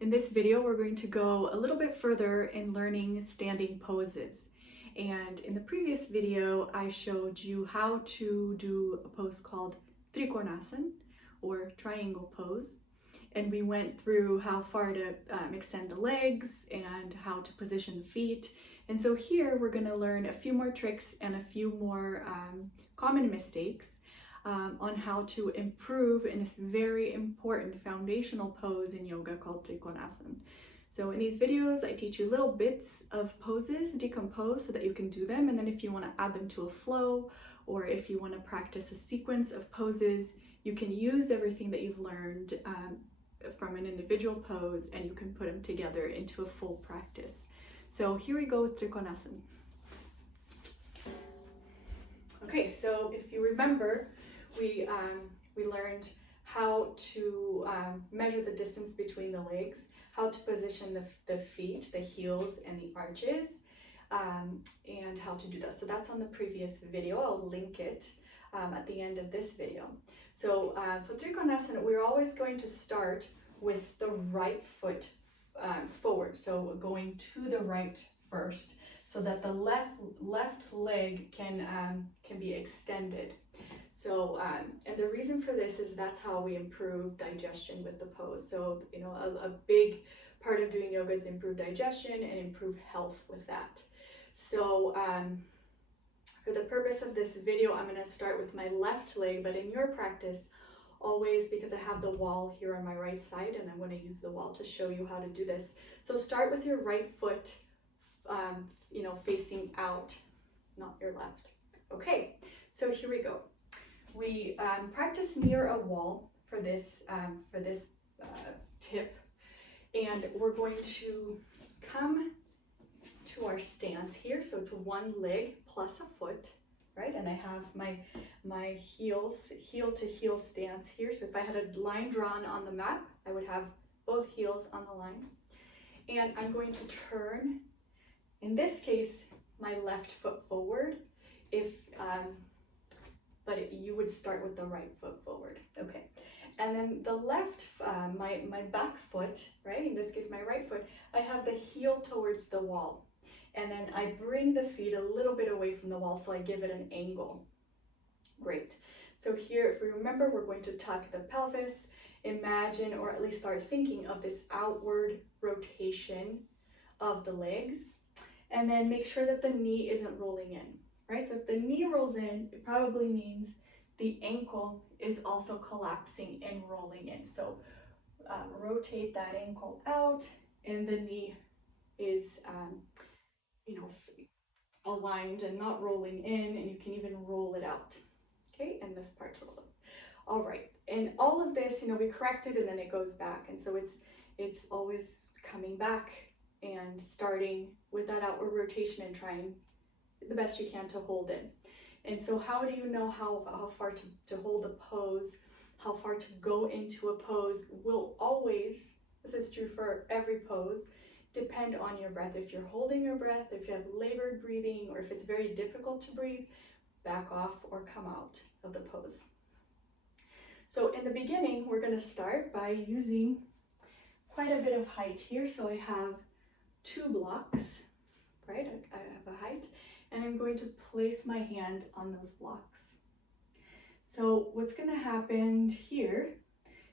In this video, we're going to go a little bit further in learning standing poses. And in the previous video, I showed you how to do a pose called trikonasana, or triangle pose. And we went through how far to extend the legs and how to position the feet. And so here we're going to learn a few more tricks and a few more common mistakes on how to improve in this very important foundational pose in yoga called trikonasana. So in these videos, I teach you little bits of poses, decompose so that you can do them. And then if you want to add them to a flow, or if you want to practice a sequence of poses, you can use everything that you've learned from an individual pose and you can put them together into a full practice. So here we go with trikonasana. Okay, so if you remember, we learned how to measure the distance between the legs, how to position the feet, the heels and the arches, and how to do that. So that's on the previous video. I'll link it at the end of this video. So for trikonasana, we're always going to start with the right foot forward. So going to the right first, so that the left leg can be extended. So, and the reason for this is that's how we improve digestion with the pose. So, you know, a big part of doing yoga is improve digestion and improve health with that. So, for the purpose of this video, I'm going to start with my left leg, but in your practice, always, because I have the wall here on my right side, and I'm going to use the wall to show you how to do this. So start with your right foot, you know, facing out, not your left. Okay, so here we go. We practice near a wall for this tip, and we're going to come to our stance here. So it's one leg plus a foot, right? And I have my heel to heel stance here. So if I had a line drawn on the map, I would have both heels on the line. And I'm going to turn, in this case, my left foot forward. But you would start with the right foot forward. Okay. And then the left, my back foot, right? In this case, my right foot, I have the heel towards the wall. And then I bring the feet a little bit away from the wall, so I give it an angle. Great. So here, if we remember, we're going to tuck the pelvis, imagine, or at least start thinking of this outward rotation of the legs, and then make sure that the knee isn't rolling in, right? So if the knee rolls in, it probably means the ankle is also collapsing and rolling in. So rotate that ankle out, and the knee is, you know, aligned and not rolling in, and you can even roll it out. Okay, and this part roll up. All right, and all of this, you know, we correct it and then it goes back, and so it's always coming back and starting with that outward rotation and trying the best you can to hold in. And so how do you know how far to hold the pose, how far to go into a pose will always, this is true for every pose, depend on your breath. If you're holding your breath, if you have labored breathing, or if it's very difficult to breathe, back off or come out of the pose. So in the beginning, we're going to start by using quite a bit of height here. So I have 2 blocks, right? I have a height, and I'm going to place my hand on those blocks. So what's going to happen here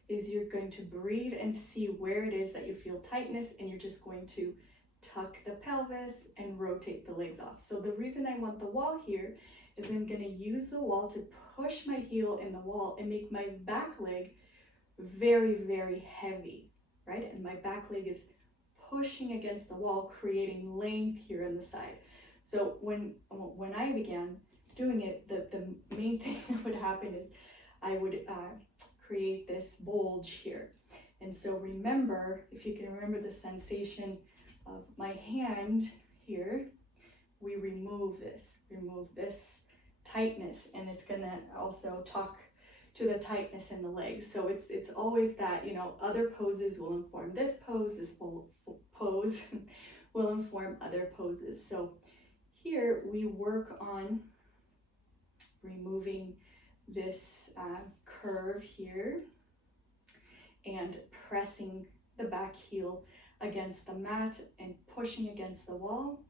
is you're going to breathe and see where it is that you feel tightness, and you're just going to tuck the pelvis and rotate the legs off. So the reason I want the wall here is I'm going to use the wall to push my heel in the wall and make my back leg very, very heavy, right? And my back leg is pushing against the wall, creating length here on the side. So when I began doing it, the main thing that would happen is I would create this bulge here. And so remember, if you can remember the sensation of my hand here, we remove this tightness, and it's gonna also talk to the tightness in the legs. So it's always that, you know, other poses will inform this pose, this full pose will inform other poses. So here we work on removing this curve here and pressing the back heel against the mat and pushing against the wall.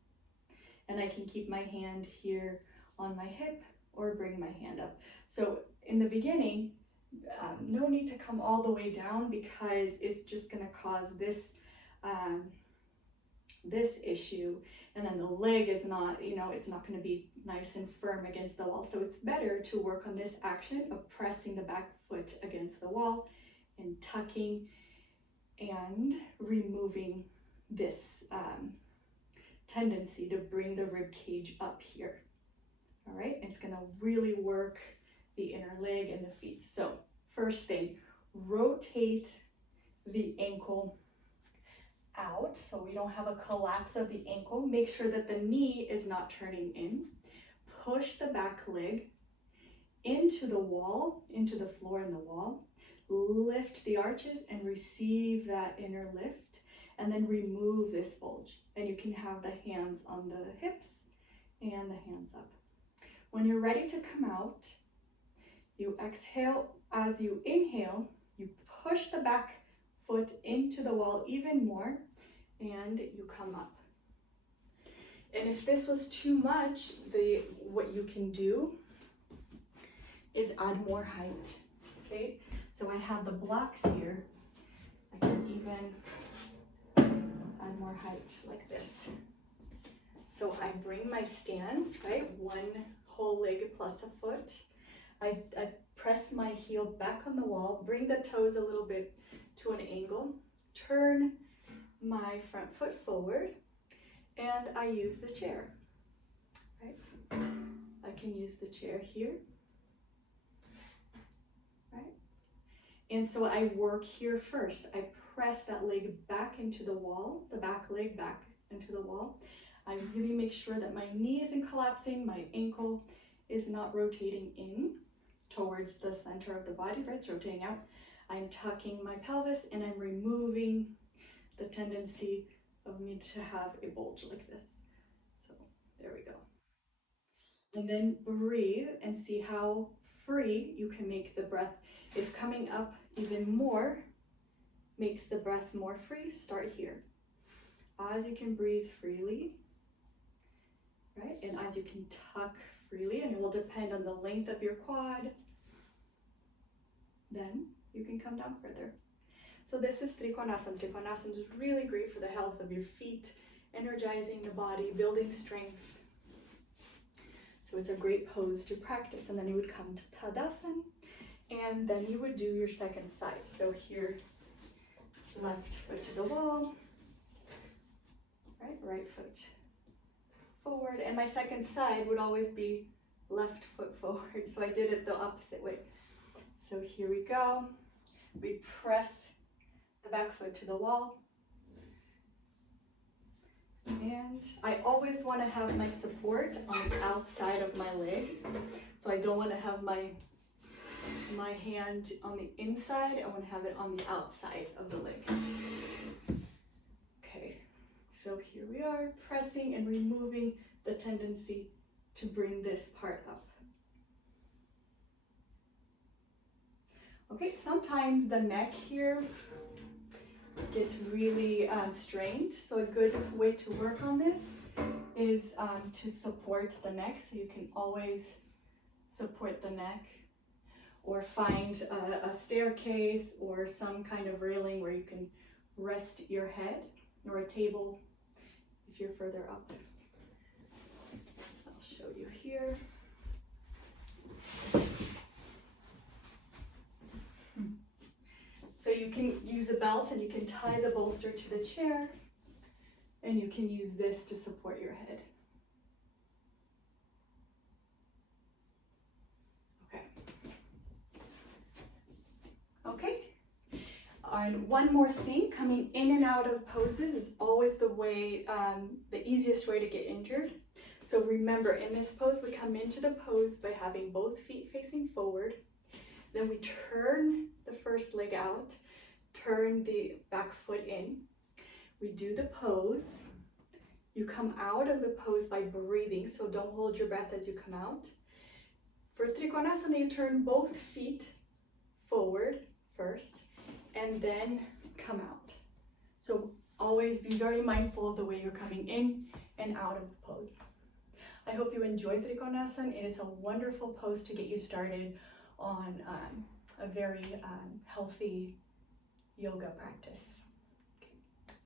And I can keep my hand here on my hip or bring my hand up. So in the beginning, no need to come all the way down because it's just going to cause this this issue, and then the leg is not, it's not going to be nice and firm against the wall. So it's better to work on this action of pressing the back foot against the wall and tucking and removing this tendency to bring the rib cage up here. All right, it's going to really work the inner leg and the feet. So first thing, rotate the ankle out so we don't have a collapse of the ankle. Make sure that the knee is not turning in. Push the back leg into the wall, into the floor and the wall. Lift the arches and receive that inner lift, and then remove this bulge. And you can have the hands on the hips and the hands up. When you're ready to come out, you exhale. As you inhale, you push the back foot into the wall even more, and you come up. And if this was too much, what you can do is add more height. Okay, so I have the blocks here. I can even add more height like this. So I bring my stance, right? One whole leg plus a foot. I press my heel back on the wall, bring the toes a little bit to an angle, turn my front foot forward, and I use the chair, right? I can use the chair here, right? And so I work here first. I press that leg back into the wall, the back leg back into the wall. I really make sure that my knee isn't collapsing, my ankle is not rotating in towards the center of the body, right? It's rotating out. I'm tucking my pelvis and I'm removing the tendency of me to have a bulge like this. So there we go. And then breathe and see how free you can make the breath. If coming up even more makes the breath more free, start here. As you can breathe freely, right? And as you can tuck freely, and it will depend on the length of your quad, then you can come down further. So this is Trikonasana. Trikonasana is really great for the health of your feet, energizing the body, building strength. So it's a great pose to practice. And then you would come to Tadasana, and then you would do your second side. So here, left foot to the wall, right foot forward. And my second side would always be left foot forward. So I did it the opposite way. So here we go. We press the back foot to the wall. And I always want to have my support on the outside of my leg. So I don't want to have my hand on the inside. I want to have it on the outside of the leg. Okay, so here we are, pressing and removing the tendency to bring this part up. Okay, sometimes the neck here gets really strained. So a good way to work on this is to support the neck. So you can always support the neck, or find a staircase or some kind of railing where you can rest your head, or a table if you're further up. I'll show you here. So you can use a belt and you can tie the bolster to the chair, and you can use this to support your head. Okay. And one more thing, coming in and out of poses is always the easiest way to get injured. So remember, in this pose, we come into the pose by having both feet facing forward. Then we turn the first leg out, turn the back foot in. We do the pose. You come out of the pose by breathing, so don't hold your breath as you come out. For Trikonasana, you turn both feet forward first, and then come out. So always be very mindful of the way you're coming in and out of the pose. I hope you enjoyed Trikonasana. It is a wonderful pose to get you started on a very healthy yoga practice.